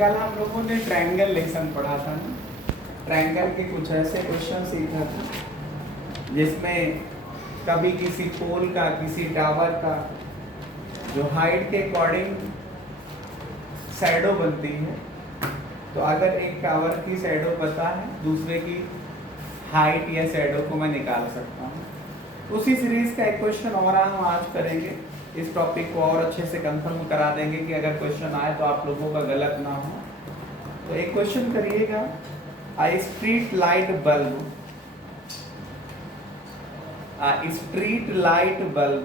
कल हम लोगों ने ट्रायंगल लेसन पढ़ा था ना। ट्रायंगल के कुछ ऐसे क्वेश्चन सीखा था जिसमें कभी किसी पोल का, किसी टावर का जो हाइट के अकॉर्डिंग शैडो बनती है, तो अगर एक टावर की शैडो पता है, दूसरे की हाइट या शैडो को मैं निकाल सकता हूँ। उसी सीरीज का एक क्वेश्चन और हम आज करेंगे। इस टॉपिक को और अच्छे से कंफर्म करा देंगे कि अगर क्वेश्चन आए तो आप लोगों का गलत ना हो। तो एक क्वेश्चन करिएगा, street light bulb, street light bulb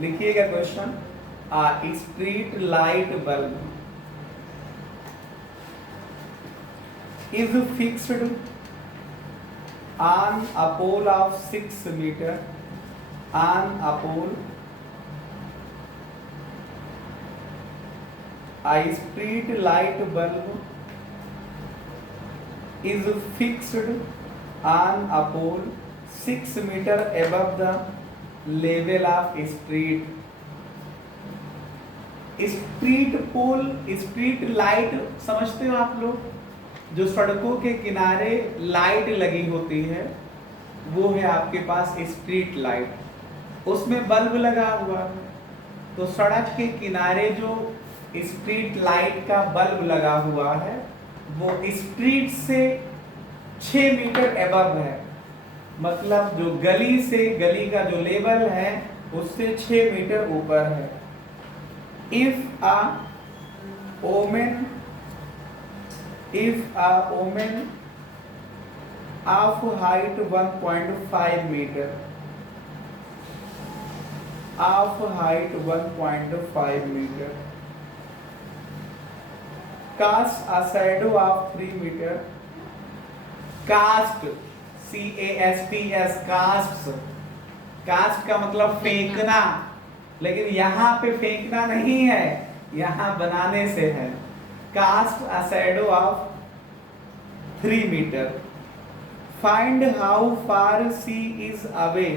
लिखिएगा question. Street light bulb is fixed on a pole of 6 meter on a pole. A street light bulb is fixed on a pole 6 meter above the level of street. Street pole, street light समझते हो आप लोग? जो सड़कों के किनारे light लगी होती है वो है आपके पास स्ट्रीट लाइट। उसमें बल्ब लगा हुआ है, तो सड़क के किनारे जो स्ट्रीट लाइट का बल्ब लगा हुआ है वो स्ट्रीट से 6 मीटर एबव है। मतलब जो गली से, गली का जो लेवल है उससे 6 मीटर ऊपर है। If a woman of height 1.5 meter, cast a shadow of 3 meter, cast, cast का मतलब फेंकना, लेकिन यहाँ पे फेंकना नहीं है, यहाँ बनाने से है। Cast a shadow of 3 metre, find how far C is away,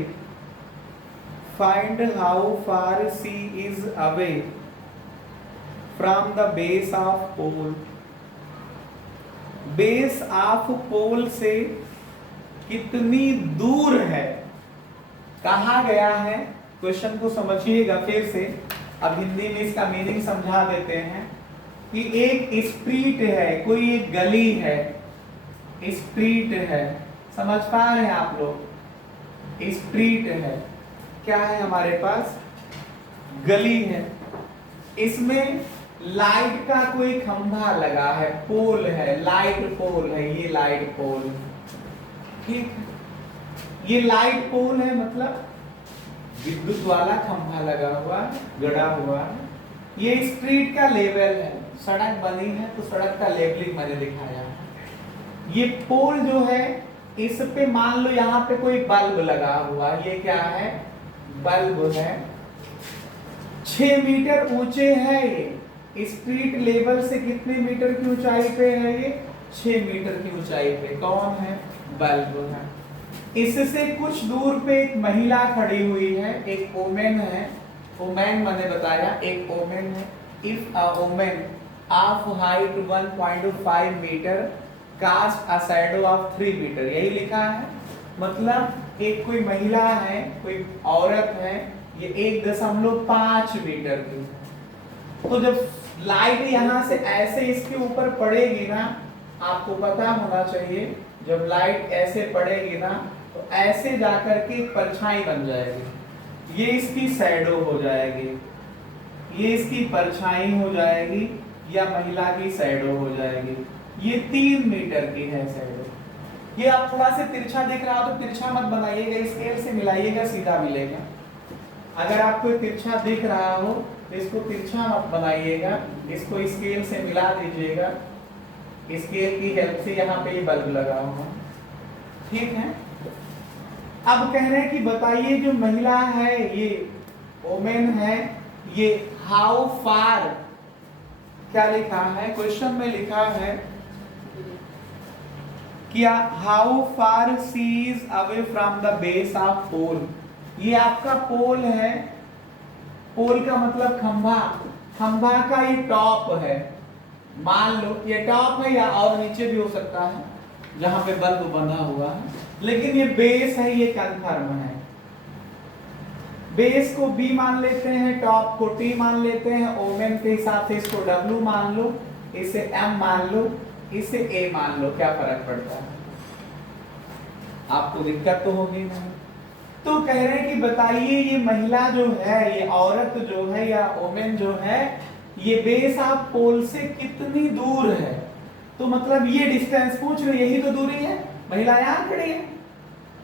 find how far C is away from the base of pole. Base of pole से कितनी दूर है, कहा गया है। क्वेश्चन को समझिएगा फिर से, अब हिंदी में इसका मीनिंग समझा देते हैं कि एक स्ट्रीट है, कोई एक गली है, स्ट्रीट है, समझ पा रहे हैं आप लोग? स्ट्रीट है, क्या है हमारे पास? गली है। इसमें लाइट का कोई खंभा लगा है, पोल है, लाइट पोल है, ये लाइट पोल, ठीक है। ये लाइट पोल है, मतलब विद्युत वाला खंभा लगा हुआ, गड़ा हुआ है। ये स्ट्रीट का लेवल है, सड़क बनी है तो सड़क का लेवलिंग मैंने दिखाया है। ये पोल जो है, इस पे मान लो यहाँ पे कोई बल्ब लगा हुआ, ये क्या है? बल्ब है। 6 मीटर ऊंचे है ये। स्ट्रीट लेवल से कितने मीटर की ऊंचाई पे है ये? 6 मीटर की ऊंचाई पे। कौन है? बल्ब है। इससे कुछ दूर पे एक महिला खड़ी हुई है, एक वोमेन है। वोमेन मैंने बताया, एक वोमेन है। If a women of height 1.5 metre cast a shadow of 3 metre, यही लिखा है। मतलब एक कोई महिला है, कोई औरत है, ये 1.5 मीटर की। तो जब लाइट यहाँ से ऐसे इसके ऊपर पड़ेगी ना, आपको पता होना चाहिए, जब लाइट ऐसे पड़ेगी ना तो ऐसे जाकर के परछाई बन जाएगी। ये इसकी शैडो हो जाएगी, ये इसकी परछाई हो जाएगी, या महिला की शैडो हो जाएगी। ये 3 मीटर की है शैडो। ये आप थोड़ा से तिरछा दिख रहा हो तो तिरछा मत बनाइएगा, स्केल से मिलाइएगा, सीधा मिलेगा। अगर आपको तिरछा दिख रहा हो तो इसको तिरछा मत बनाइएगा, इसको स्केल से मिला दीजिएगा। स्केल की हेल्प से यहाँ पे ये बल्ब लगा हुआ, ठीक है। अब कह रहे हैं कि बताइए जो महिला है, ये वोमेन है, ये हाउ फार, क्या लिखा है क्वेश्चन में? लिखा है कि how far C is away from the base of pole. ये आपका पोल है, पोल का मतलब खंभा, खंभा का ये टॉप है, मान लो ये टॉप है या और नीचे भी हो सकता है जहां पे बल्ब बंधा हुआ है, लेकिन ये बेस है, ये कंफर्म है। बेस को B मान लेते हैं, टॉप को T मान लेते हैं, ओमेन के हिसाब से इसको W मान लो, इसे M मान लो, इसे A मान लो, क्या फर्क पड़ता है? आपको दिक्कत तो होगी नहीं। तो कह रहे हैं कि बताइए ये महिला जो है, ये औरत जो है या ओमेन जो है, ये बेस ऑफ पोल से कितनी दूर है? तो मतलब ये डिस्टेंस पूछ रहे, यही तो दूरी है। महिला यहाँ खड़ी है,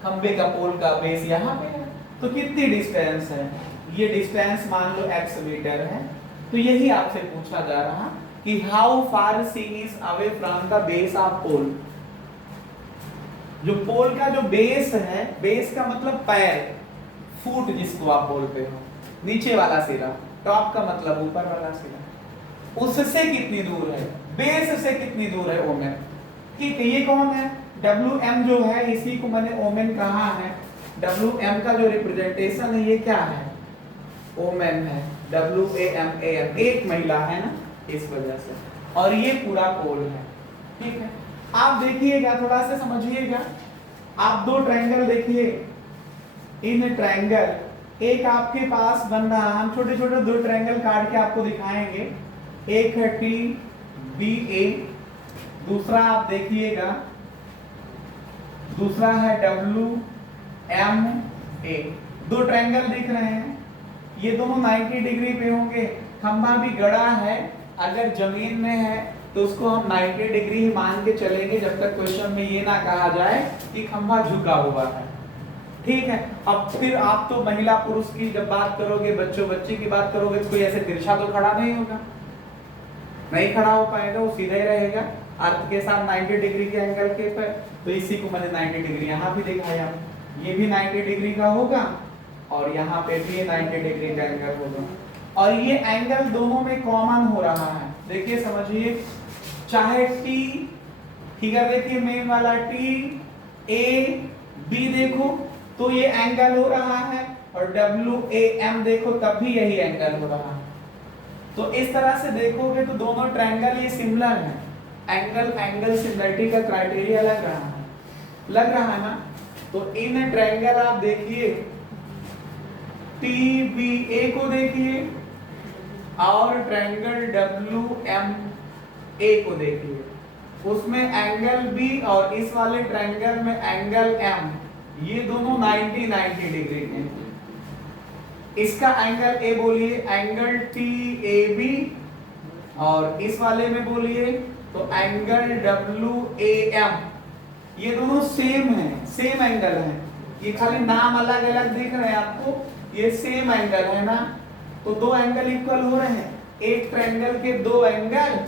खंबे का पोल का बेस यहाँ पे है, तो कितनी डिस्टेंस है? ये डिस्टेंस मान लो x मीटर है। तो यही आपसे पूछा जा रहा कि how far C is away from the base of pole. जो पोल का जो बेस है, बेस का मतलब पैर, फुट जिसको आप बोलते हो, नीचे वाला सिरा, टॉप का मतलब ऊपर वाला सिरा, उससे कितनी दूर है? बेस से कितनी दूर है ओमेन? ठीक है, ये कौन है? WM जो है, इसी को मैंने ओमेन कहा है। WM का जो रिप्रेजेंटेशन है ये क्या है? ओमेन है। WAM, एक महिला है ना, इस वजह से। और ये पूरा पोल है। ठीक है, आप देखिएगा, थोड़ा सा समझिएगा। आप दो ट्रायंगल देखिए, इन ट्रायंगल, एक आपके पास बन रहा, हम छोटे छोटे दो ट्रायंगल काट के आपको दिखाएंगे। एक है TBA, दूसरा आप देखिएगा, दूसरा है WMA। दो ट्रायंगल दिख रहे हैं, ये दोनों 90 डिग्री पे होंगे। खंभा भी गड़ा है, अगर जमीन में है तो उसको हम 90 डिग्री ही मान के चलेंगे, जब तक क्वेश्चन में ये ना कहा जाए कि खंभा झुका हुआ है। ठीक है, अब फिर आप तो महिला पुरुष की जब बात करोगे, बच्चों बच्ची की बात करोगे, तो कोई ऐसे तिरछा तो खड़ा नहीं होगा, नहीं खड़ा हो पाएगा, वो सीधा ही रहेगा अर्थ के साथ 90 डिग्री के एंगल के पर। तो इसी को मैंने 90 डिग्री यहाँ भी दिखाया, ये भी 90 डिग्री का होगा और यहाँ पे भी 90 डिग्री का एंगल होगा। और ये एंगल दोनों में कॉमन हो रहा है। देखिए समझिए, चाहे T, फिगर देखिए मेन वाला TAB देखो तो ये एंगल हो रहा है, और WAM देखो तब भी यही एंगल हो रहा है। तो इस तरह से देखोगे तो दोनों ट्रायंगल ये सिमिलर हैं। एंगल सिमिलरिटी का क्राइटेरिया लग रहा है ना। तो इन ट्रायंगल आप देखिए, TBA को देखिए और ट्रायंगल WMA को देखिए, उसमें एंगल B और इस वाले ट्रायंगल में एंगल M, ये दोनों 90 डिग्री के हैं। इसका एंगल A बोलिए, एंगल TAB, और इस वाले में बोलिए तो एंगल WAM। ये दोनों सेम है, सेम एंगल है, ये खाली नाम अलग अलग दिख रहे हैं आपको, ये सेम एंगल है ना। तो दो एंगल इक्वल हो रहे हैं, एक ट्रायंगल के दो एंगल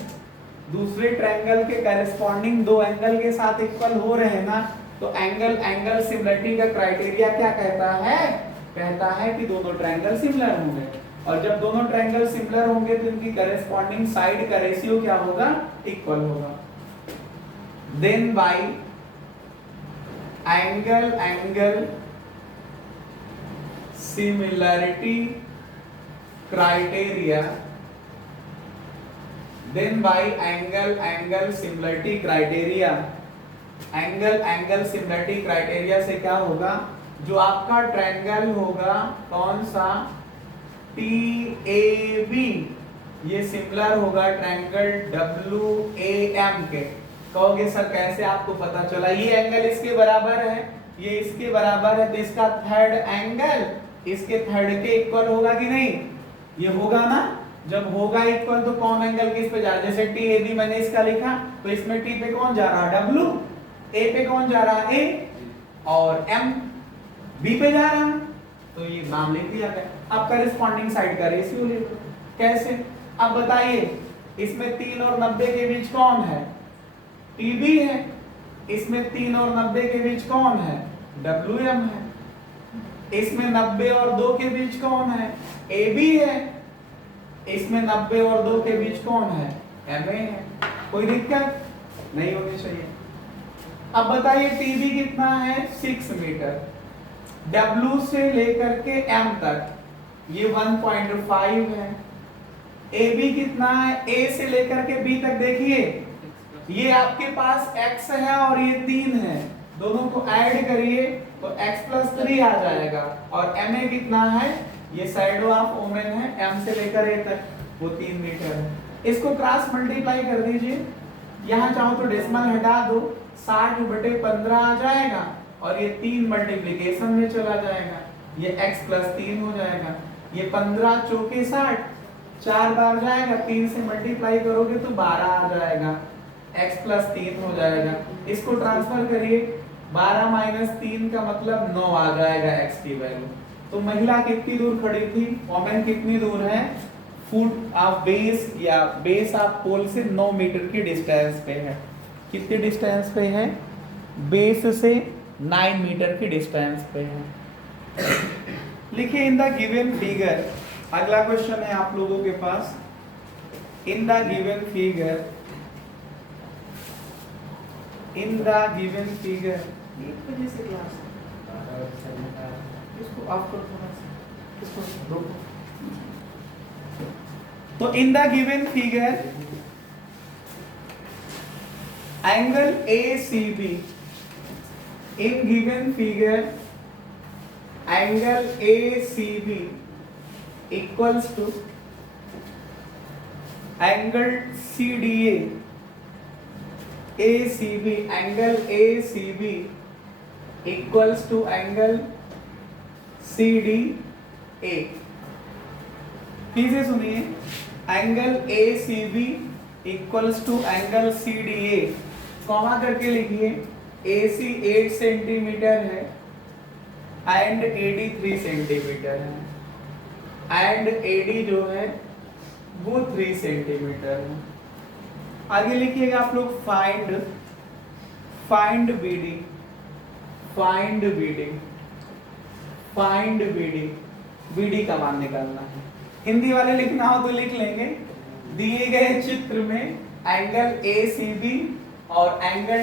दूसरे ट्रायंगल के करेस्पॉन्डिंग दो एंगल के साथ इक्वल हो रहे हैं ना। तो एंगल सिमिलरिटी का क्राइटेरिया क्या कहता है? कहता है कि दोनों ट्रायंगल सिमिलर होंगे, और जब दोनों ट्रायंगल सिमिलर होंगे तो इनकी करेस्पॉन्डिंग साइड का रेशियो क्या होगा? इक्वल होगा। Then by angle similarity criteria, then by angle similarity criteria, angle similarity criteria से क्या होगा? जो आपका ट्रायंगल होगा कौन सा? TAB, ये सिमिलर होगा ट्रायंगल WAM के। कहोगे सर कैसे आपको पता चला? ये एंगल इसके बराबर है, ये इसके बराबर है, तो इसका थर्ड एंगल इसके थर्ड के इक्वल होगा कि नहीं? ये होगा ना। जब होगा इक्वल तो कौन एंगल किस पे जा रहा है? जैसे TAB मैंने इसका लिखा, तो इसमें T पे कौन जा रहा है? W, A पे कौन जा रहा है? A, और M B पे जा रहा है, तो ये नाम लिख दिया गया। अब करेस्पॉन्डिंग साइड का रेशियो ले लो। कैसे? अब बताइए, इसमें 3 और 90 के बीच कौन है? TB है। इसमें 3 और 90 के बीच कौन है? WM है। इसमें 90 और 2 के बीच कौन है? AB है। इसमें 90 और 2 के बीच कौन है? MA है। कोई दिक्कत नहीं होनी चाहिए। अब बताइए TB कितना है? 6 मीटर। W से लेकर के M तक ये 1.5 है। ए बी कितना है, ए से लेकर के बी तक देखिए, ये आपके पास x है और ये 3 है, दोनों को ऐड करिए तो x + 3 आ जाएगा। और ma कितना है, ये साइड ऑफ ओमेन है, m से लेकर a तक वो 3 मीटर है। इसको क्रॉस मल्टीप्लाई कर दीजिए, यहाँ चाहो तो डेसिमल हटा दो, 60/15 आ जाएगा और ये 3 मल्टीप्लिकेशन में चला जाएगा, ये x + 3 हो जाएगा। ये 15 चौके 60, 4 बार जाएगा, 3 से मल्टीप्लाई करोगे तो 12 आ जाएगा, x + 3 हो जाएगा। इसको ट्रांसफर करिए, 12 - 3 का मतलब 9 आ जाएगा x की वैल्यू। तो महिला कितनी दूर खड़ी थी, वोमेन कितनी दूर है, फुट ऑफ बेस या बेस ऑफ पोल से 9 मीटर की डिस्टेंस पे है। कितनी डिस्टेंस पे है, बेस से 9 मीटर की डिस्टेंस पे है। लिखिए इन द गिवन फिगर, अगला क्वेश्चन है आप लोगों के पास, in the given figure, in the given figure, 1 बजे से क्लास इसको ऑफ करो थोड़ा सा, इसको रोको। तो in the given figure angle ACB, in given figure angle ACB equals to angle CDA, ACB angle ACB equals to angle CDA। फिर से सुनिए, angle ACB equals to angle CDA, comma करके लिखिए, AC 8 सेंटीमीटर है and AD 3 centimetre है and AD जो है वो 3 सेंटीमीटर है। आगे लिखिएगा आप लोग, find BD, find BD, find BD, BD का मान निकालना है। हिंदी वाले लिखना हो तो लिख लेंगे, दिए गए चित्र में एंगल ACB और एंगल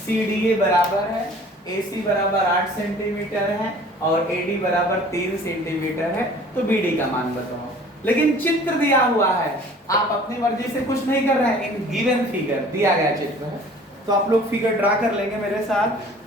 CDA बराबर है, AC बराबर 8 सेंटीमीटर है और AD बराबर 3 सेंटीमीटर है, तो BD का मान बताओ। लेकिन चित्र दिया हुआ है, आप अपनी मर्जी से कुछ नहीं कर रहे हैं, इन गिवन फिगर दिया गया चित्र है, तो आप लोग फिगर ड्रा कर लेंगे मेरे साथ।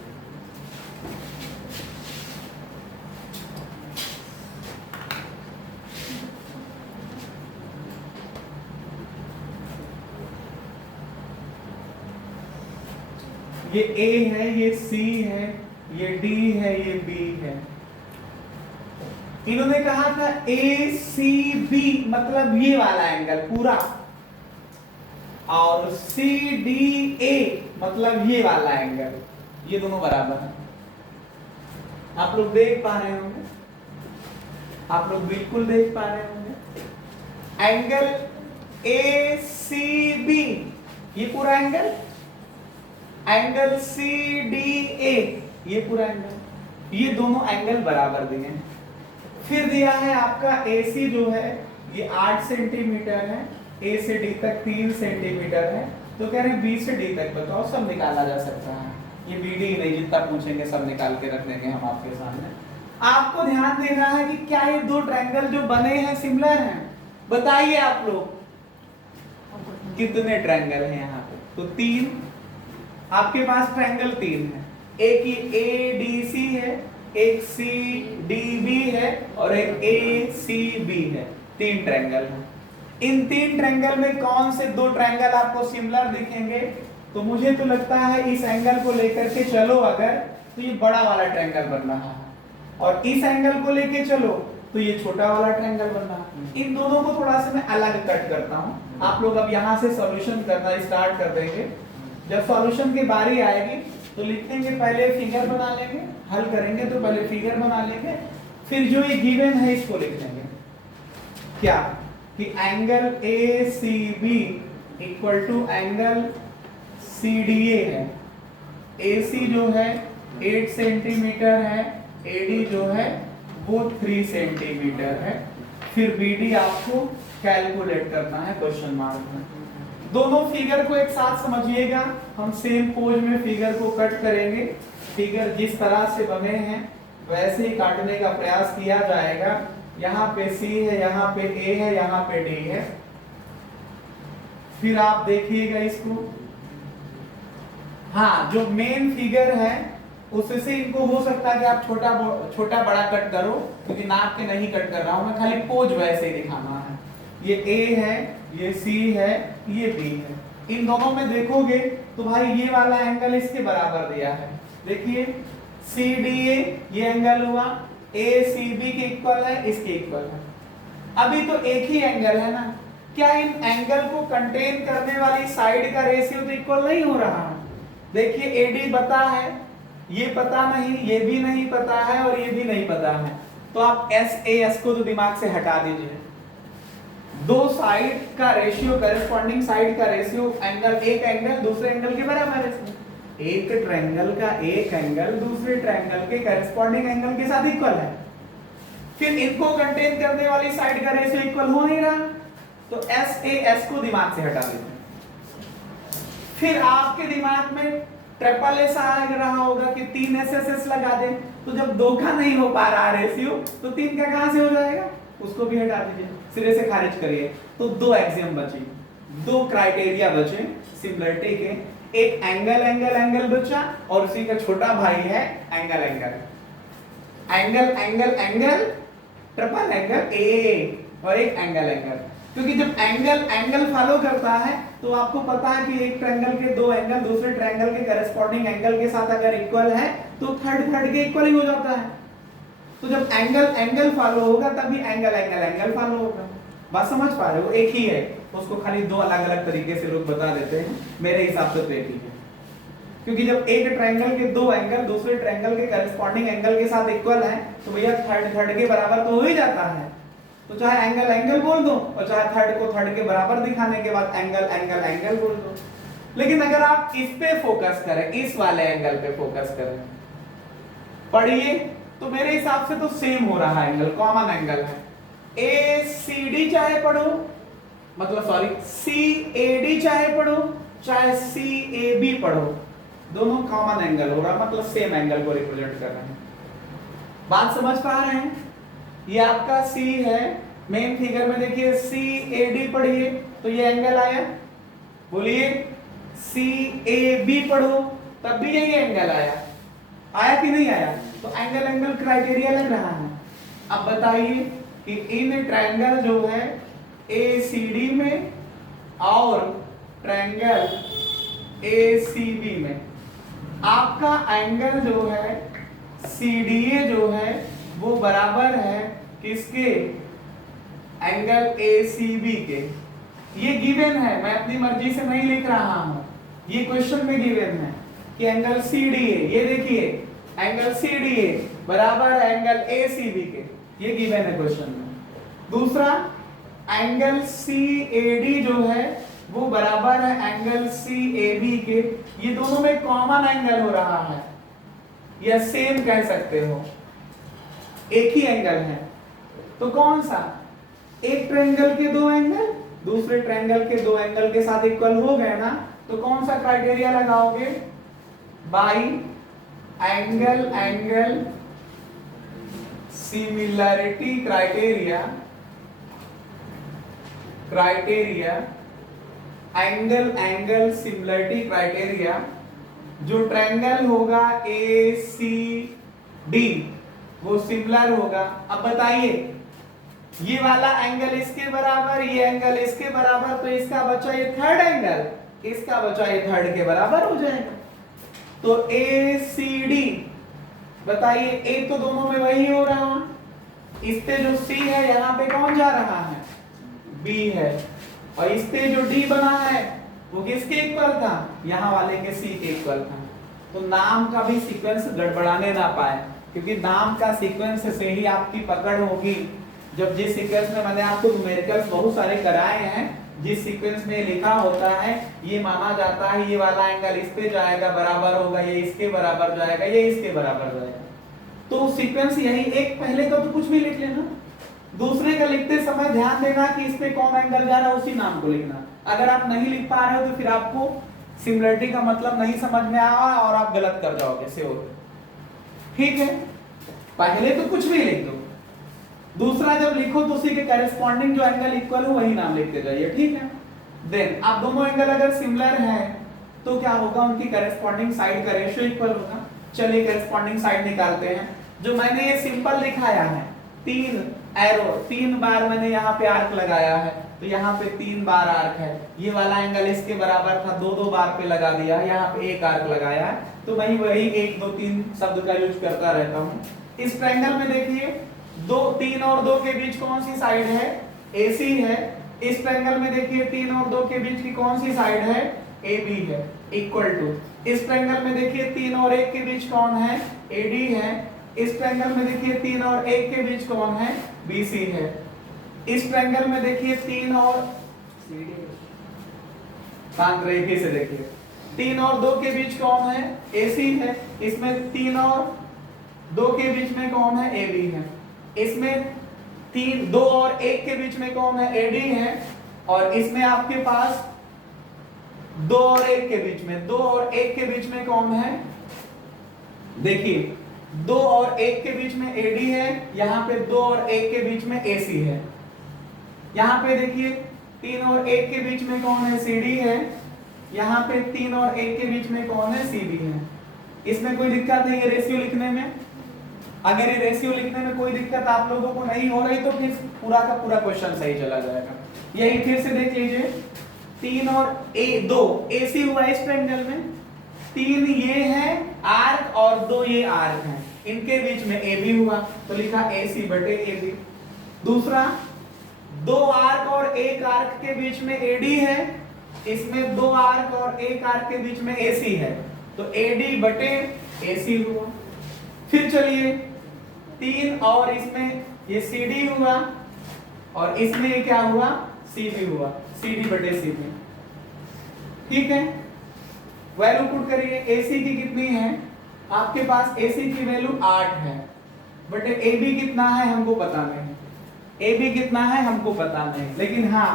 ये A है, ये C है, ये D है, ये B है। इन्होंने कहा था ACB मतलब ये वाला एंगल पूरा, और CDA मतलब ये वाला एंगल, ये दोनों बराबर है। आप लोग देख पा रहे होंगे, आप लोग बिल्कुल देख पा रहे होंगे। एंगल ACB ये पूरा एंगल, एंगल CDA ये पूरा एंगल, ये दोनों एंगल बराबर दिए हैं। फिर दिया है आपका AC जो है ये 8 सेंटीमीटर है, A से D तक 3 सेंटीमीटर है, तो कह रहे हैं B से D तक बताओ, सब निकाला जा सकता है। ये BD नहीं, जितना पूछेंगे सब निकाल के रख देंगे हम आपके सामने। आपको ध्यान देना है कि क्या ये दो ट्रायंगल जो बने हैं सिमिलर हैं, बताइए आप लोग कितने ट्रायंगल हैं यहाँ पे, तो 3, आपके पास ट्रायंगल 3 है, एक ही ADC है, एक CDB है और एक ACB है, 3 ट्रायंगल है। इन 3 ट्रायंगल में कौन से 2 ट्रायंगल आपको सिमिलर दिखेंगे, तो मुझे तो लगता है इस एंगल को लेकर के चलो अगर, तो ये बड़ा वाला ट्रायंगल बन रहा है, और इस एंगल को लेके चलो तो ये छोटा वाला ट्रायंगल बन रहा है। इन दोनों को थोड़ा सा मैं अलग कट करता हूँ, आप लोग अब यहाँ से सॉल्यूशन करना स्टार्ट कर देंगे। जब सॉल्यूशन की बारी आएगी तो लिखेंगे, पहले फिगर बना लेंगे, हल करेंगे तो पहले फिगर बना लेंगे, फिर जो ये गिवन है इसको लिख लेंगे, क्या कि angle ACB equal to angle CDA है। AC जो है 8 सेंटीमीटर है, AD जो है वो 3 सेंटीमीटर है। फिर BD आपको कैलकुलेट करना है क्वेश्चन मार्क में। दोनों फिगर को एक साथ समझिएगा, हम सेम पोज में फिगर को कट करेंगे। फिगर जिस तरह से बने हैं वैसे ही काटने का प्रयास किया जाएगा। यहाँ पे C है, यहाँ पे A है, यहाँ पे D है। फिर आप देखिएगा इसको, हाँ जो मेन फिगर है उससे इनको हो सकता है कि आप छोटा बड़ा कट करो, क्योंकि नाप के नहीं कट कर रहा हूं मैं, खाली पोज वैसे ही दिखाना है। ये ए है, ये सी है, ये बी है। इन दोनों में देखोगे तो भाई ये वाला एंगल इसके बराबर दिया है। देखिए सी डी ए ये एंगल हुआ, ए सी बी के इक्वल है, इसके इक्वल है। अभी तो एक ही एंगल है ना, क्या इन एंगल को कंटेन करने वाली साइड का रेशियो तो इक्वल नहीं हो रहा है? देखिए एडी पता है, ये पता नहीं, ये भी नहीं पता है और ये भी नहीं पता है, तो आप एस ए एस को तो दिमाग से हटा दीजिए। दो साइड का रेशियो, करेस्पॉन्डिंग साइड का रेशियो एंगल, एक एंगल दूसरे एंगल के बराबर है। एक ट्रायंगल का एक एंगल दूसरे ट्रायंगल के करेस्पॉन्डिंग एंगल के साथ इक्वल है, फिर इनको कंटेन करने वाली साइड का रेशियो इक्वल हो नहीं रहा, तो एस ए एस को दिमाग से हटा दीजिए। फिर आपके दिमाग में ट्रिपल एस आ रहा होगा कि 3 एस एस एस लगा दें, तो जब 2 का नहीं हो पा रहा रेशियो तो 3 का कहां से हो जाएगा, उसको भी हटा दीजिए, सिरे से खारिज करिए। तो 2 एक्सियम बचे, 2 क्राइटेरिया बचे सिमिलरिटी के, एक एंगल एंगल एंगल बचा और उसी का छोटा भाई है angle angle angle angle angle triple angle A और एक एंगल एंगल। क्योंकि जब एंगल एंगल फॉलो करता है तो आपको पता है कि एक ट्रायंगल के 2 एंगल दूसरे ट्रायंगल के करेस्पॉन्डिंग एंगल के साथ अगर इक्वल है तो थर्ड के इक्वल ही हो जाता है। तो जब एंगल एंगल फॉलो होगा तभी एंगल एंगल एंगल फॉलो होगा। बात समझ पा रहे हो? एक ही है, उसको खाली 2 अलग अलग तरीके से लोग बता देते हैं, मेरे हिसाब से तो एक ही है। क्योंकि जब एक ट्रायंगल के 2 एंगल दूसरे ट्रायंगल के करेस्पॉन्डिंग एंगल के साथ इक्वल है तो भैया थर्ड के बराबर तो हो ही जाता है। तो चाहे एंगल एंगल बोल दो और चाहे थर्ड को थर्ड के बराबर दिखाने के बाद एंगल एंगल एंगल बोल दो। लेकिन अगर आप इस पे फोकस करें, इस वाले एंगल पे फोकस करें, पढ़िए, तो मेरे हिसाब से तो सेम हो रहा है, एंगल कॉमन एंगल है। ए सी डी चाहे पढ़ो, मतलब सॉरी सी ए डी चाहे पढ़ो चाहे सी ए बी पढ़ो, दोनों कॉमन एंगल हो रहा, मतलब सेम एंगल को रिप्रेजेंट कर रहे हैं। बात समझ पा रहे हैं? ये आपका C है, मेन फिगर में देखिए CAD पढ़िए तो ये एंगल आया, बोलिए CAB पढ़ो तब भी यही एंगल आया कि नहीं आया? तो एंगल एंगल क्राइटेरिया लग रहा है। अब बताइए कि इन ट्रायंगल जो है ACD में और ट्रायंगल ACB में आपका एंगल जो है CDA जो है वो बराबर है किसके? एंगल ACB के। ये गिवन है, मैं अपनी मर्जी से नहीं लिख रहा हूं, ये क्वेश्चन में गिवन है कि एंगल CDA, ये देखिए एंगल CDA बराबर है एंगल ACB के, ये गिवन है क्वेश्चन में। दूसरा एंगल CAD जो है वो बराबर है एंगल CAB के, ये दोनों में कॉमन एंगल हो रहा है या सेम कह सकते हो, एक ही एंगल है। तो कौन सा? एक ट्रायंगल के 2 एंगल दूसरे ट्रायंगल के 2 एंगल के साथ इक्वल हो गए ना, तो कौन सा क्राइटेरिया लगाओगे? By angle angle similarity criteria, angle angle similarity criteria. जो ट्रायंगल होगा ACD वो सिमिलर होगा। अब बताइए ये वाला एंगल इसके बराबर, ये एंगल इसके बराबर, तो इसका बचा ये थर्ड एंगल, इसका बचा ये थर्ड के बराबर हो जाएगा। तो ACD बताइए, एक तो दोनों में वही हो रहा, इस पे जो C है यहाँ पे कौन जा रहा है? B है, और इस पे जो D बना है वो किसके इक्वल था? यहाँ वाले के C के इक्वल था। तो नाम का भी सीक्वेंस गड़बड़ाने ना पाए, क्योंकि नाम का सीक्वेंस से ही आपकी पकड़ होगी। जब जिस सीक्वेंस में मैंने आपको न्यूमेरिकल्स बहुत सारे कराए हैं, जिस सीक्वेंस में लिखा होता है ये माना जाता है ये वाला एंगल इस पे जाएगा बराबर होगा, ये इसके बराबर जाएगा, ये इसके बराबर जाएगा, तो सीक्वेंस यही। एक पहले का तो कुछ भी लिख लेना, दूसरे का लिखते समय ध्यान देना कि इस पे कौन एंगल जा रहा है उसी नाम को लिखना। अगर आप नहीं लिख पा रहे हो तो फिर आपको सिमिलरिटी का मतलब नहीं समझ में आया और आप गलत कर जाओगे श्योर। ठीक है, पहले तो कुछ भी लिख दो, दूसरा जब लिखो तो उसी के करेस्पॉन्डिंग जो एंगल इक्वल हो वही नाम लिखते जाइए। ठीक है, देन अब दोनों एंगल अगर सिमिलर हैं तो क्या होगा, उनकी करेस्पॉन्डिंग साइड का रेशियो इक्वल होगा। चलिए करेस्पॉन्डिंग साइड निकालते हैं। जो मैंने ये सिंपल दिखाया है, 3 एरो, 3 बार मैंने यहाँ पे आर्क लगाया है, तो यहाँ पे 3 बार आर्क है। ये वाला एंगल इसके बराबर था, 2 बार पे लगा दिया, यहाँ पे 1 आर्क लगाया है, तो मैं वही 1 2 3 शब्द का यूज करता रहता हूँ। इस ट्रायंगल में देखिए 2 3 और 2 के बीच कौन सी साइड है, AC है। इस ट्रायंगल में देखिए 3 और 2 के बीच की कौन सी साइड है, AB है, इक्वल टू। इस ट्रायंगल में देखिए 3 और 1 के बीच कौन है, AD है। इस ट्रायंगल में देखिए 3 और 1 के बीच कौन है, BC है। इस ट्रायंगल में देखिए 3 और शांत रहिए, फिर से देखिए 3 और 2 के बीच कौन है, AC है। इसमें 3 और 2 के बीच में कौन है, AB है। इसमें 2 और 1 के बीच में कौन है, AD है। और इसमें आपके पास 2 और 1 के बीच में, 2 और 1 के बीच में कौन है, देखिए 2 और 1 के बीच में AD है, यहाँ पे 2 और 1 के बीच में AC है। यहाँ पे देखिए 3 और 1 के बीच में कौन है, CD है। यहाँ पे 3 और 1 के बीच में कौन है, CB है। इसमें कोई दिक्कत है ये रेशियो लिखने में? अगर ये रेशियो लिखने में कोई दिक्कत आप लोगों को नहीं हो रही तो फिर पूरा का पूरा क्वेश्चन सही चला जाएगा। यही फिर से देख लीजिए, 3 और 2 AC हुआ इस ट्रायंगल में, 3 ये है आर्क और 2 ये आर्क हैं, इनके बीच में AB हुआ तो लिखा AC बटे AB। दूसरा 2 आर्क और 1 आर्क के बीच में AD है, इसमें 2 आर्क और 1 आर्क के बीच में AC है तो AD बटे AC हुआ। फिर चलिए 3 और इसमें ये CD हुआ और इसमें क्या हुआ, CB हुआ, CD बटे CB। ठीक है, वैल्यू पुट करिए। AC की कितनी है आपके पास, AC की वैल्यू 8 है, बटे AB कितना है हमको पता नहीं, AB कितना है हमको पता नहीं। लेकिन हाँ,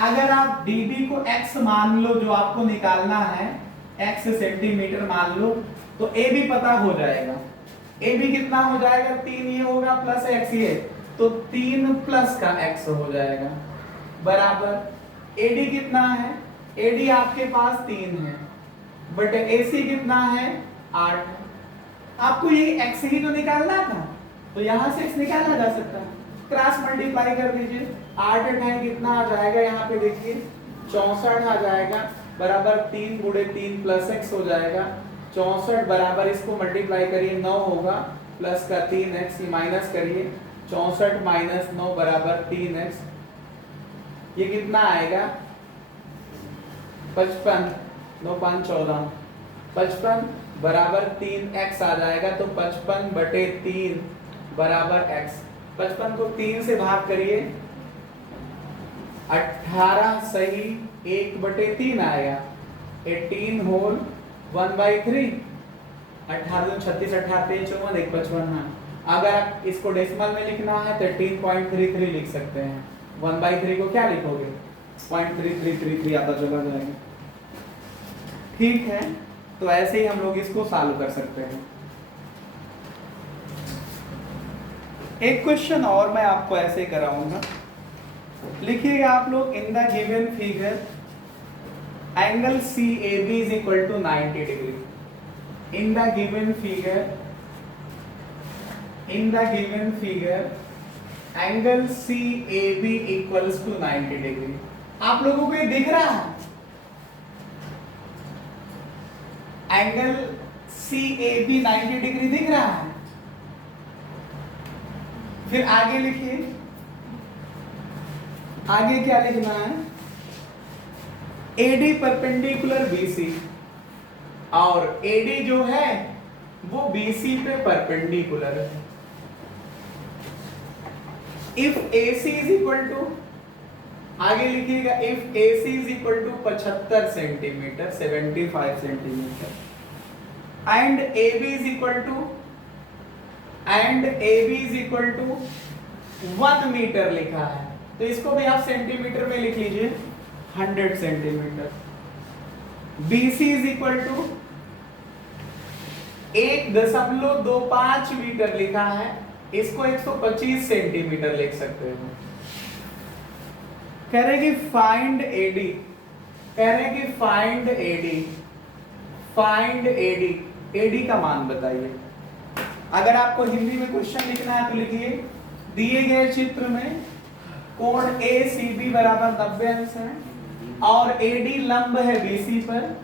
अगर आप DB को x मान लो, जो आपको निकालना है x सेंटीमीटर मान लो, तो AB पता हो जाएगा। AB कितना हो जाएगा, 3 ये होगा प्लस x ये, तो 3 प्लस का x हो जाएगा बराबर। AD कितना है, AD आपके पास 3 है, बट AC कितना है 8। आपको ये x ही तो निकालना था, तो यहां से x निकाला जा सकता है, क्रॉस मल्टीप्लाई कर दीजिए। 8 है कितना आ जाएगा, यहाँ पे देखिए 64 आ जाएगा बराबर 3 गुणे 3 प्लस x हो जाएगा 64 बराबर, इसको मल्टीप्लाई करिए 9 होगा प्लस का 3x, माइनस करिए 64 माइनस 9 बराबर 3x। ये कितना आएगा 55, 9 5 14, 55 बराबर 3x आ जाएगा, तो 55 बटे 3 बराबर x। 55 को 3 से भाग करिए, 18 सही 1 बटे 3 आएगा, 18 होल 1/3, 18 36 18 3 54 1 55। हाँ, अगर आप इसको डेसिमल में लिखना है तो 18.33 लिख सकते हैं। 1/3 को क्या लिखोगे, 0.3333 आता चला जाएगा। ठीक है, तो ऐसे ही हम लोग इसको सॉल्व कर सकते हैं। एक क्वेश्चन और मैं आपको ऐसे कराऊंगा, लिखिएगा आप लोग, इन the given figure angle CAB is equal to 90 degree. In the given figure, angle CAB equals to 90 degree. आप लोगों को ये दिख रहा है, एंगल CAB 90 डिग्री दिख रहा है। फिर आगे लिखिए, आगे क्या लिखना है, AD परपेंडिकुलर BC, और AD जो है वो BC पे परपेंडिकुलर है। If AC is equal to, आगे लिखिएगा, if AC is equal to 75 centimetre 75 centimetre and AB is equal to 1 metre लिखा है, तो इसको भी आप सेंटीमीटर में लिख लीजिए 100 centimetre. BC is equal to 1.25 metre लिखा है, इसको 125 सेंटीमीटर लिख सकते हो। कह रहे कि फाइंड AD, कह रहे हैं कि find AD, find AD, AD का मान बताइए। अगर आपको हिंदी में क्वेश्चन लिखना है तो लिखिए, दिए गए चित्र में कोण ACB बराबर 90 अंश है और AD लंब है BC पर।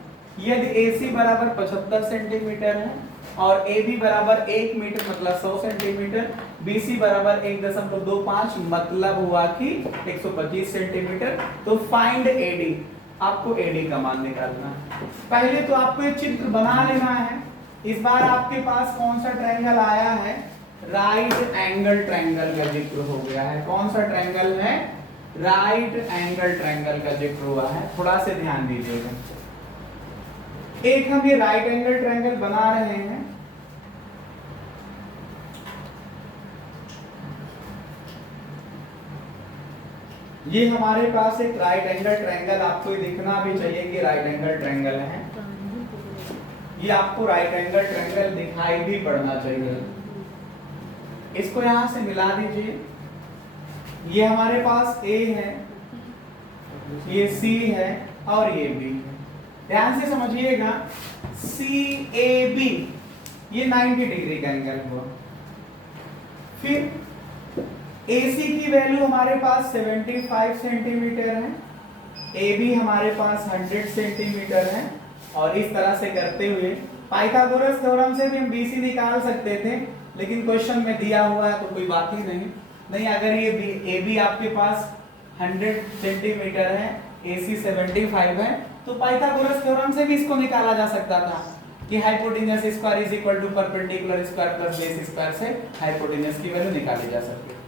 यदि AC बराबर 75 सेंटीमीटर है और AB बराबर 1 मीटर मतलब 100 सेंटीमीटर, BC बराबर 1.25 मतलब हुआ कि 125 सेंटीमीटर। तो फाइंड AD, आपको AD का मान निकालना है। पहले तो आपको एक चित्र बना लेना है। इस बार आपके पास कौन सा ट्रायंगल आया है? राइट एंगल ट्रायंगल का जिक्र हो गया है। कौन सा ट्रायंगल है? राइट एंगल ट्रायंगल का जिक्र हुआ है। थोड़ा से ध्यान दीजिएगा। एक हम ये राइट एंगल ट्रायंगल बना रहे हैं। ये हमारे पास एक राइट एंगल ट्रायंगल, आपको ये दिखना भी चाहिए कि राइट एंगल ट्रायंगल है। ये आपको राइट एंगल ट्रायंगल दिखाई भी पड़ना चाहिए। इसको यहां से मिला दीजिए। ये हमारे पास A है, ये C है और ये B है। ध्यान से समझिएगा, CAB ये 90 डिग्री का एंगल हुआ। फिर AC की वैल्यू हमारे पास 75 सेंटीमीटर है, AB हमारे पास 100 सेंटीमीटर है। और इस तरह से करते हुए पाइथागोरस थ्योरम से भी हम BC निकाल सकते थे, लेकिन क्वेश्चन में दिया हुआ है तो कोई बात ही नहीं। अगर ये AB आपके पास 100 सेंटीमीटर है, AC 75 है, तो पाइथागोरस थ्योरम से भी इसको निकाला जा सकता था कि hypotenuse square is equal to perpendicular square plus base square से हाइपोटेन्यूज की वैल्यू निकाली जा सकती है।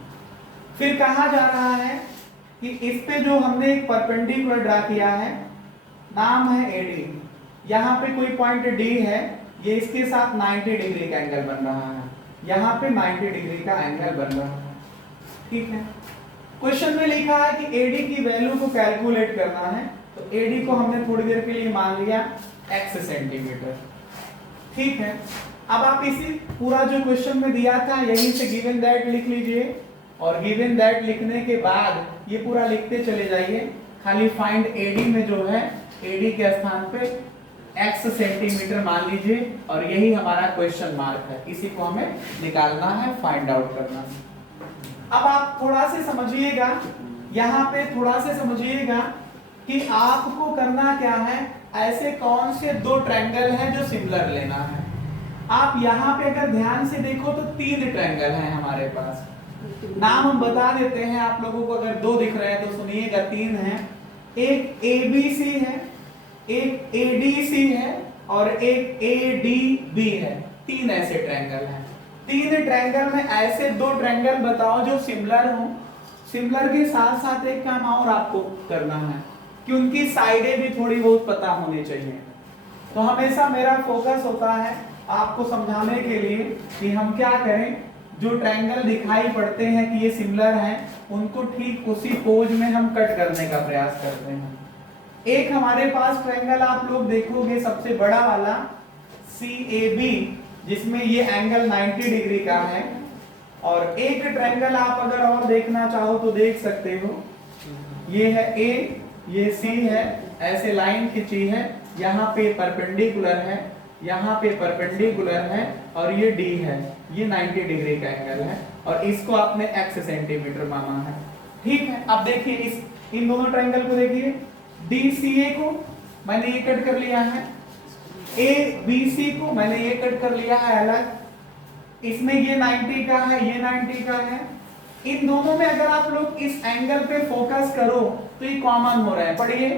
फिर कहा जा रहा है कि इस पे जो हमने एक परपेंडिकुलर ड्रा किया है, नाम है AD। यहाँ पे कोई पॉइंट D है, ये इसके साथ 90 डिग्री का एंगल बन रहा है। यहाँ पे 90 डिग्री का एंगल बन रहा है। ठीक है। क्वेश्चन में लिखा है कि AD की वैल्यू को कैलकुलेट करना है, तो AD को हमने थोड़ी देर के लिए मान लिया x सेंटीमीटर। ठीक है। अब आप इसी पूरा जो क्वेश्चन में दिया था यहीं से गिवन दैट लिख लीजिए और गिवन दैट लिखने के बाद ये पूरा लिखते चले जाइए। खाली फाइंड AD में जो है AD के स्थान पे x सेंटीमीटर मान लीजिए और यही हमारा क्वेश्चन मार्क है। इसी को हमें निकालना है, फाइंड आउट करना है। अब आप थोड़ा से समझिएगा, यहाँ पे थोड़ा से समझिएगा कि आपको करना क्या है। ऐसे कौन से दो ट्रायंगल हैं जो सिमिलर लेना है। आप यहाँ पे अगर ध्यान से देखो तो 3 ट्रायंगल हैं हमारे पास। नाम हम बता देते हैं आप लोगों को, अगर 2 दिख रहे हैं तो सुनिएगा 3 हैं। एक ABC है, एक ADC है और एक ADB है। 3 ऐसे ट्रायंगल हैं। 3 ट्रायंगल में ऐसे 2 ट्रायंगल बताओ जो सिमिलर हो। सिमिलर के साथ साथ एक काम और आपको करना है कि उनकी साइडें भी थोड़ी बहुत पता होनी चाहिए। तो हमेशा मेरा फोकस होता है आपको समझाने के लिए कि हम क्या करें, जो ट्रायंगल दिखाई पड़ते हैं कि ये सिमिलर हैं, उनको ठीक उसी पोज में हम कट करने का प्रयास करते हैं। एक हमारे पास ट्रायंगल आप लोग देखोगे सबसे बड़ा वाला CAB, जिसमें ये एंगल 90 डिग्री का है। और एक ट्रायंगल आप अगर और देखना चाहो तो देख सकते हो, ये है A, ये C है, ऐसे लाइन खींची है, यहाँ पे परपेंडिकुलर है, यहाँ पे परपेंडिकुलर है और ये D है, ये 90 डिग्री का एंगल है और इसको आपने x सेंटीमीटर माना है। ठीक है। अब देखिए इन दोनों ट्रायंगल को देखिए। DCA को मैंने ये कट कर लिया है, ABC को मैंने ये कट कर लिया है अलग। इसमें ये 90 का है, ये 90 का है। इन दोनों में अगर आप लोग इस एंगल पे फोकस करो तो ये कॉमन हो रहा है। पढ़िए,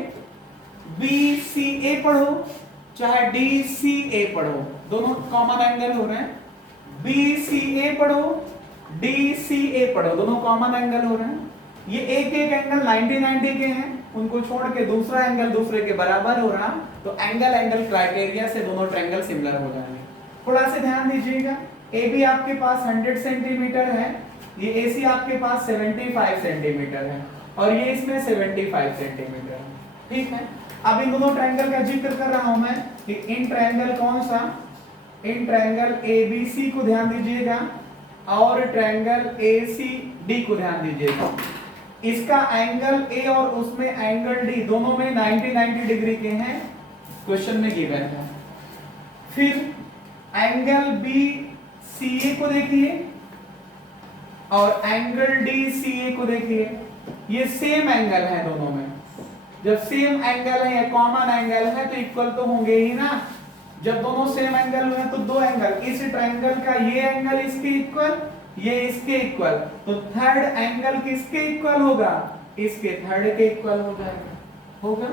BCA पढ़ो चाहे DCA पढ़ो, दोनों कॉमन एंगल हो रहे हैं। BCA पढ़ो, DCA पढ़ो, दोनों कॉमन एंगल हो रहे हैं। ये एक एंगल 90 के हैं, उनको छोड़ के दूसरा एंगल दूसरे के बराबर हो रहा, तो एंगल क्राइटेरिया से दोनों ट्रायंगल सिमिलर हो जाएंगे। थोड़ा से ध्यान दीजिएगा। AB आपके पास 100 सेंटीमीटर है, ये AC आपके पास 75 सेंटीमीटर है और ये इसमें 75 सेंटीमीटर है। ठीक है। अब इन दोनों ट्रायंगल का जिक्र कर रहा हूं मैं कि इन ट्रायंगल कौन सा, इन ट्रायंगल ABC को ध्यान दीजिएगा और ट्रायंगल ACD को ध्यान दीजिएगा। इसका एंगल ए और उसमें एंगल डी दोनों में 90 डिग्री के हैं, क्वेश्चन में गिवन है। फिर एंगल बी सी ए को देखिए और एंगल डी सी ए को देखिए, ये सेम एंगल है दोनों में। जब सेम एंगल है या कॉमन एंगल है तो इक्वल तो होंगे ही ना। जब दोनों सेम एंगल हुए तो दो एंगल, इस ट्रायंगल का ये एंगल इसके इक्वल, ये इसके इक्वल, तो थर्ड एंगल किसके इक्वल होगा? इसके थर्ड के इक्वल हो जाएगा। होगा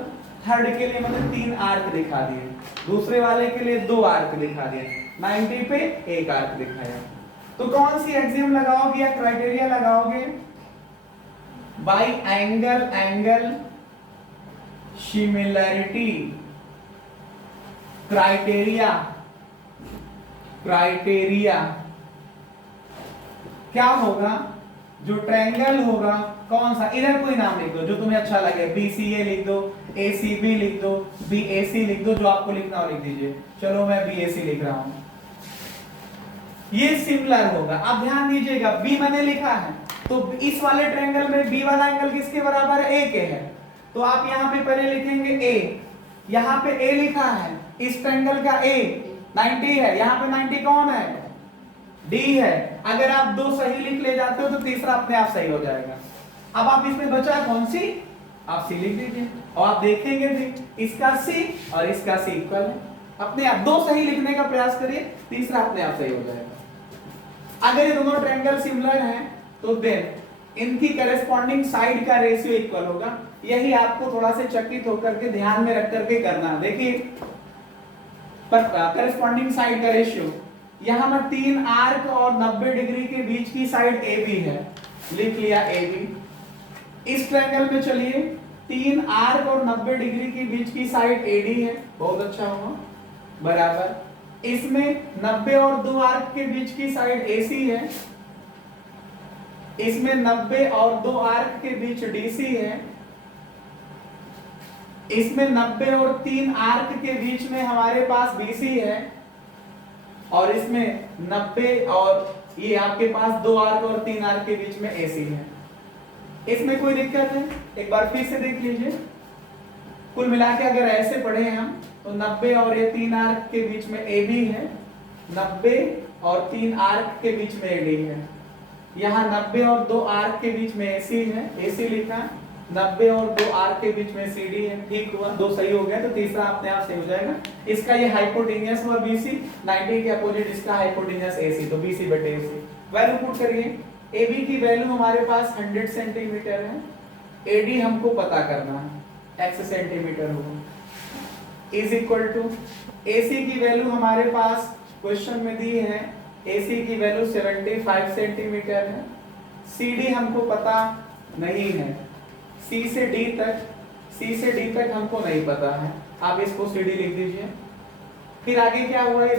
थर्ड के लिए मैंने 3 आर्क दिखा दिए, दूसरे वाले के लिए 2 आर्क दिखा दिए, 90 पे 1 आर्क दिखाया। तो कौन सी एक्सियम लगाओगे या क्राइटेरिया लगाओगे? Bye angle angle similarity criteria. Criteria क्या होगा? जो ट्रायंगल होगा कौन सा, इधर कोई नाम लिख दो जो तुम्हें अच्छा लगे, BCA लिख दो, ACB लिख दो, BAC लिख दो, जो आपको लिखना हो लिख दीजिए। चलो मैं BAC लिख रहा हूं। ये सिमिलर होगा। अब ध्यान दीजिएगा, B मैंने लिखा है तो इस वाले ट्रायंगल में B वाला एंगल किसके बराबर है? A के है। तो आप यहां पे पहले लिखेंगे A, यहां पे A लिखा है, इस ट्रायंगल का A 90 है, यहां पे 90 कौन है? D है। अगर आप 2 सही लिख ले जाते हो तो तीसरा अपने आप सही हो जाएगा। अब आप इसमें बचा कौन सी? आप C लिख दीजिए और आप देखेंगे भी इसका C और इसका C इक्वल है। अपने आप 2 सही लिखने का प्रयास करिए, तीसरा अपने आप सही हो जाएगा। अगर ये दोनों ट्रायंगल सिमिलर हैं तो देन इनकी करेस्पॉन्डिंग साइड का रेशियो इक्वल होगा। यही आपको थोड़ा से चकित होकर के ध्यान में रख करके करना। देखिए करेस्पॉन्डिंग साइड का रेशियो, यहां पर 3 आर्क और 90 डिग्री के बीच की साइड AB है, लिख लिया AB। इस ट्रायंगल में चलिए 3 आर्क और 90 डिग्री के बीच की साइड AD है, बहुत अच्छा होगा, बराबर। इसमें 90 और 2 आर्क के बीच की साइड AC है, इसमें 90 और 2 आर्क के बीच DC है, इसमें 90 और 3 आर्क के बीच में हमारे पास BC है, और इसमें 90 और ये आपके पास 2 आर्क और 3 आर्क के बीच में AC है। इसमें कोई दिक्कत है? एक बार फिर से देख लीजिए। कुल मिला के अगर ऐसे पढ़े हम तो 90 और ये 3 आर्क के बीच में AB है, 90 और 3 आर्क के बीच में AD है। यहाँ 90 और 2 आर्क के बीच में AC है, AC लिखा, 90 और 2 आर्क के बीच में CD है। ठीक हुआ, 2 सही हो गया तो तीसरा अपने आप सही हो जाएगा। इसका ये हाइपोटेन्यूस हुआ BC, 90 के अपोजिट इसका हाइपोटेन्यूस AC, तो BC बटे AC। वैल्यू पुट करिए। AB की वैल्यू हमारे पास 100 सेंटीमीटर है, AD हमको पता करना है, x सेंटीमीटर होगा, इज इक्वल टू AC की वैल्यू हमारे पास क्वेश्चन में दी है, AC की वैल्यू 75 सेंटीमीटर है, CD हमको पता नहीं है, C से D तक हमको नहीं पता है, आप इसको CD लिख दीजिए। फिर आगे क्या हुआ? ये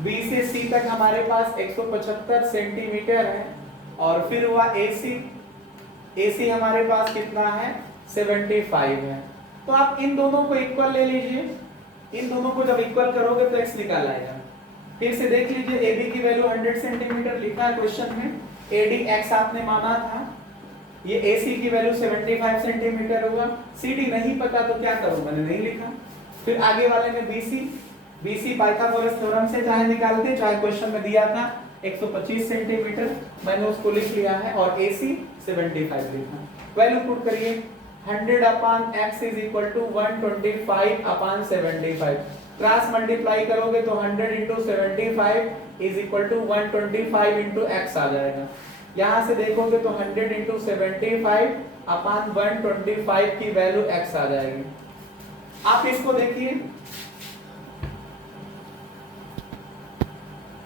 B से C तक हमारे पास 175 सेंटीमीटर है, और फिर हुआ AC हमारे पास कितना है? 75 है। तो आप इन दोनों को इक्वल ले लीजिए, इन दोनों को जब इक्वल करोगे तो x निकाल आएगा। फिर से देख लीजिए, AB की वैल्यू 100 सेंटीमीटर लिखा है क्वेश्चन में, AD x आपने माना था, ये AC की वैल्यू 75 सेंटीमीटर हुआ, CD नहीं पता तो क्या करूं, मैंने नहीं लिखा। फिर आगे वाले में BC पाइथागोरस थ्योरम से चाहे निकालते, चाहे क्वेश्चन में दिया था 125 सेंटीमीटर, मैंने उसको लिख लिया है, और AC 75 लिखा। वैल्यू पुट करिए, 100 upon x is equal to 125 upon 75। Cross multiply करोगे तो 100 into 75 is equal to 125 into x आ जाएगा। यहां से देखोगे तो 100 इंटू 75 अपान 125 की वैल्यू x आ जाएगी। आप इसको देखिए,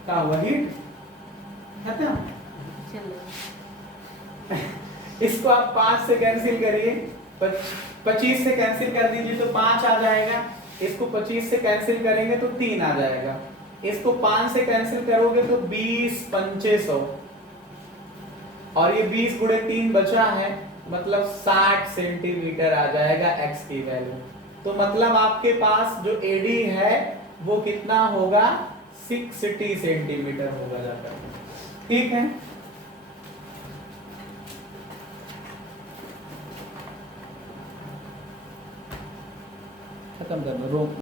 क्या हुआ? हीट खत्म। इसको आप 5 से कैंसिल करिए, 25 से कैंसिल कर दीजिए तो 5 आ जाएगा, इसको 25 से कैंसिल करेंगे तो 3 आ जाएगा, इसको 5 से कैंसिल करोगे तो 20 500, और ये 20 गुणे 3 बचा है, मतलब 60 सेंटीमीटर आ जाएगा x की वैल्यू। तो मतलब आपके पास जो AD है वो कितना होगा? 60 सेंटीमीटर होगा जाकर। ठीक है, खत्म कर दो रोक